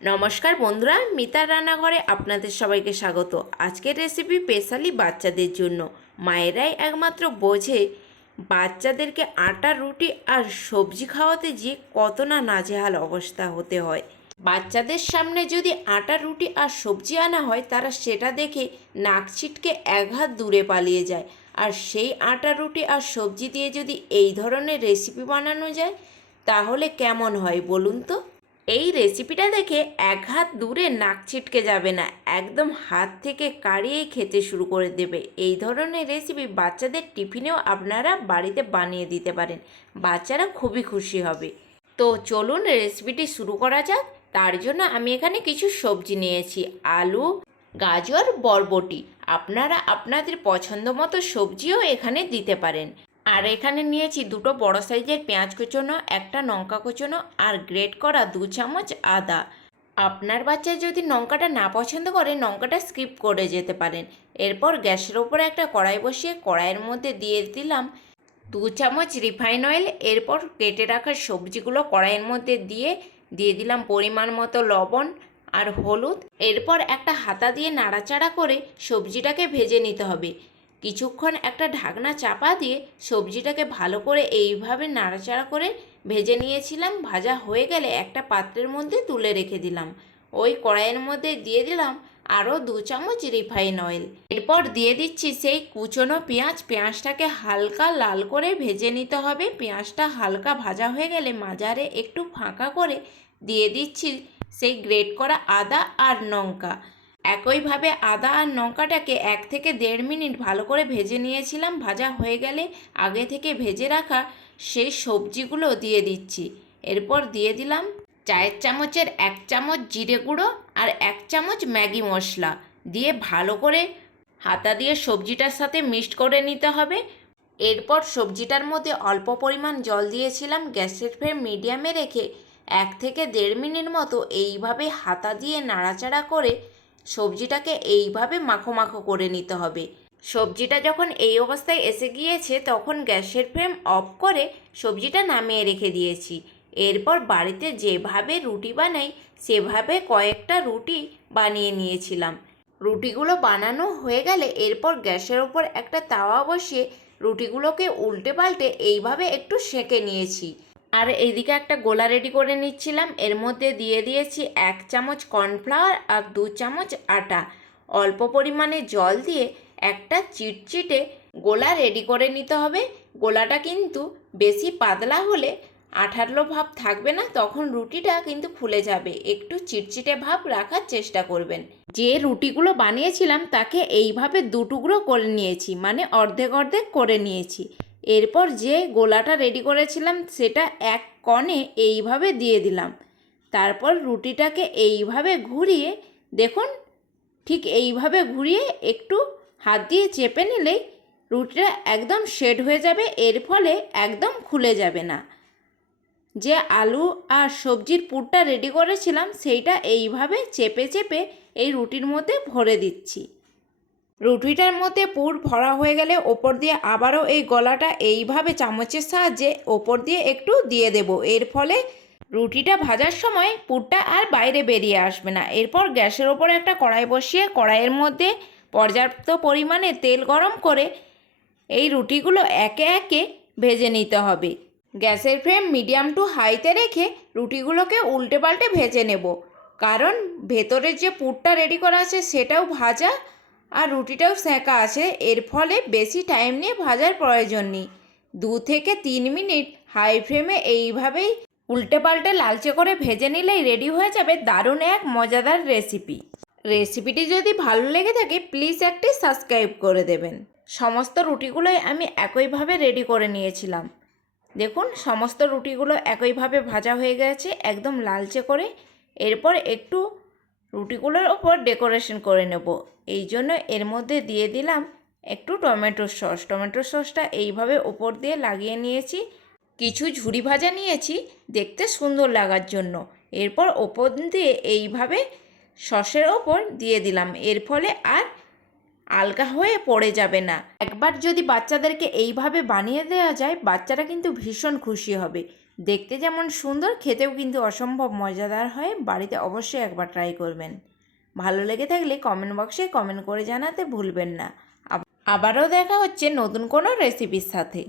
নমস্কার বন্ধুরা, মিতার রান্নাঘরে আপনাদের সবাইকে স্বাগত। আজকের রেসিপি স্পেশালি বাচ্চাদের জন্য। মায়েরাই একমাত্র বোঝে বাচ্চাদেরকে আটা রুটি আর সবজি খাওয়াতে যে কত না নাজেহাল অবস্থা হতে হয়। বাচ্চাদের সামনে যদি আটা রুটি আর সবজি আনা হয়, তারা সেটা দেখে নাক ছিটকে এক হাত দূরে পালিয়ে যায়। আর সেই আটা রুটি আর সবজি দিয়ে যদি এই ধরনের রেসিপি বানানো যায়, তাহলে কেমন হয় বলুন তো? এই রেসিপিটা দেখে এক হাত দূরে নাক ছিটকে যাবে না, একদম হাত থেকে কাড়িয়েই খেতে শুরু করে দেবে। এই ধরনের রেসিপি বাচ্চাদের টিফিনেও আপনারা বাড়িতে বানিয়ে দিতে পারেন, বাচ্চারা খুবই খুশি হবে। তো চলুন রেসিপিটি শুরু করা যাক। তার জন্য আমি এখানে কিছু সবজি নিয়েছি: আলু, গাজর, বরবটি। আপনারা আপনাদের পছন্দ মতো সবজিও এখানে দিতে পারেন। আর এখানে নিয়েছি দুটো বড় সাইজের পেঁয়াজ কুচোনো, একটা লঙ্কা কুচোনো আর গ্রেট করা 2 চামচ আদা। আপনার বাচ্চা যদি লঙ্কাটা না পছন্দ করে, লঙ্কাটা স্কিপ করে যেতে পারেন। এরপর গ্যাসের ওপরে একটা কড়াই বসিয়ে কড়াইয়ের মধ্যে দিয়ে দিলাম 2 চামচ রিফাইন অয়েল। এরপর কেটে রাখা সবজিগুলো কড়াইয়ের মধ্যে দিয়ে দিলাম পরিমাণ মতো লবণ আর হলুদ। এরপর একটা হাতা দিয়ে নাড়াচাড়া করে সবজিটাকে ভেজে নিতে হবে। কিছুক্ষণ একটা ঢাকনা চাপা দিয়ে সবজিটাকে ভালো করে এইভাবে নাড়াচাড়া করে ভেজে নিয়েছিলাম। ভাজা হয়ে গেলে একটা পাত্রের মধ্যে তুলে রেখে দিলাম। ওই কড়াইয়ের মধ্যে দিয়ে দিলাম আরও 2 চামচ রিফাইন অয়েল। এরপর দিয়ে দিচ্ছি সেই কুচনো পেঁয়াজ। পেঁয়াজটাকে হালকা লাল করে ভেজে নিতে হবে। পেঁয়াজটা হালকা ভাজা হয়ে গেলে মাঝারে একটু ফাঁকা করে দিয়ে দিচ্ছি সেই গ্রেট করা আদা আর লঙ্কা। একইভাবে আদা আর লঙ্কাটাকে 1 থেকে 1.5 মিনিট ভালো করে ভেজে নিয়েছিলাম। ভাজা হয়ে গেলে আগে থেকে ভেজে রাখা সেই সবজিগুলো দিয়ে দিচ্ছি। এরপর দিয়ে দিলাম চায়ের চামচের 1 চামচ জিরে গুঁড়ো আর 1 চামচ ম্যাগি মশলা দিয়ে ভালো করে হাতা দিয়ে সবজিটার সাথে মিক্সড করে নিতে হবে। এরপর সবজিটার মধ্যে অল্প পরিমাণ জল দিয়েছিলাম। গ্যাসের ফ্লেম মিডিয়ামে রেখে 1 থেকে 1.5 মিনিট মতো এইভাবে হাতা দিয়ে নাড়াচাড়া করে সবজিটাকে এইভাবে মাখো মাখো করে নিতে হবে। সবজিটা যখন এই অবস্থায় এসে গিয়েছে, তখন গ্যাসের ফ্লেম অফ করে সবজিটা নামিয়ে রেখে দিয়েছি। এরপর বাড়িতে যেভাবে রুটি বানাই সেভাবে কয়েকটা রুটি বানিয়ে নিয়েছিলাম। রুটিগুলো বানানো হয়ে গেলে এরপর গ্যাসের ওপর একটা তাওয়া বসিয়ে রুটিগুলোকে উল্টে পাল্টে এইভাবে একটু সেঁকে নিয়েছি। আর এইদিকে একটা গোলা রেডি করে নিচ্ছিলাম। এর মধ্যে দিয়ে দিয়েছি 1 চামচ কর্নফ্লাওয়ার আর 2 চামচ আটা। অল্প পরিমাণে জল দিয়ে একটা চিটচিটে গোলা রেডি করে নিতে হবে। গোলাটা কিন্তু বেশি পাতলা হলে আঠালো ভাব থাকবে না, তখন রুটিটা কিন্তু ফুলে যাবে। একটু চিটচিটে ভাব রাখার চেষ্টা করবেন। যে রুটিগুলো বানিয়েছিলাম তাকে এইভাবে 2 টুকরো করে নিয়েছি, মানে অর্ধেক অর্ধেক করে নিয়েছি। এরপর যে গোলাটা রেডি করেছিলাম সেটা এক কোণে এইভাবে দিয়ে দিলাম। তারপর রুটিটাকে এইভাবে ঘুরিয়ে দেখুন, ঠিক এইভাবে ঘুরিয়ে একটু হাত দিয়ে চেপে নিলেই রুটিটা একদম সেট হয়ে যাবে। এর ফলে একদম খুলে যাবে না। যে আলু আর সবজির পুরটা রেডি করেছিলাম সেইটা এইভাবে চেপে চেপে এই রুটির মধ্যে ভরে দিচ্ছি। রুটিটার মধ্যে পুর ভরা হয়ে গেলে ওপর দিয়ে আবারও এই গলাটা এইভাবে চামচের সাহায্যে ওপর দিয়ে একটু দিয়ে দেব। এর ফলে রুটিটা ভাজার সময় পুরটা আর বাইরে বেরিয়ে আসবে না। এরপর গ্যাসের ওপর একটা কড়াই বসিয়ে কড়াইয়ের মধ্যে পর্যাপ্ত পরিমাণে তেল গরম করে এই রুটিগুলো একে একে ভেজে নিতে হবে। গ্যাসের ফ্লেম মিডিয়াম টু হাইতে রেখে রুটিগুলোকে উল্টে পাল্টে ভেজে নেব, কারণ ভেতরের যে পুরটা রেডি করা আছে সেটাও ভাজা আর রুটিটাও সেঁকা আছে। এর ফলে বেশি টাইম নিয়ে ভাজার প্রয়োজন নেই। 2 থেকে 3 মিনিট হাই ফ্লেমে এইভাবেই উল্টে পাল্টে লালচে করে ভেজে নিলেই রেডি হয়ে যাবে দারুণ এক মজাদার রেসিপি। রেসিপিটি যদি ভালো লেগে থাকে প্লিজ একটি সাবস্ক্রাইব করে দেবেন। সমস্ত রুটিগুলোই আমি একইভাবে রেডি করে নিয়েছিলাম। দেখুন, সমস্ত রুটিগুলো একইভাবে ভাজা হয়ে গেছে একদম লালচে করে। এরপর একটু রুটিগুলোর ওপর ডেকোরেশন করে নেব। এই জন্য এর মধ্যে দিয়ে দিলাম একটু টমেটো সস। টমেটো সসটা এইভাবে ওপর দিয়ে লাগিয়ে নিয়েছি। কিছু ঝুরি ভাজা নিয়েছি দেখতে সুন্দর লাগার জন্য। এরপর ওপর দিয়ে এইভাবে সসের ওপর দিয়ে দিলাম। এর ফলে আর আলগা হয়ে পড়ে যাবে না। একবার যদি বাচ্চাদেরকে এইভাবে বানিয়ে দেওয়া যায়, বাচ্চারা কিন্তু ভীষণ খুশি হবে। দেখতে যেমন সুন্দর, খেতেও কিন্তু অসম্ভব মজাদার হয়। বাড়িতে অবশ্যই একবার ট্রাই করবেন। ভালো লেগে থাকলে কমেন্ট বক্সে কমেন্ট করে জানাতে ভুলবেন না। আবারও দেখা হচ্ছে নতুন কোনো রেসিপির সাথে।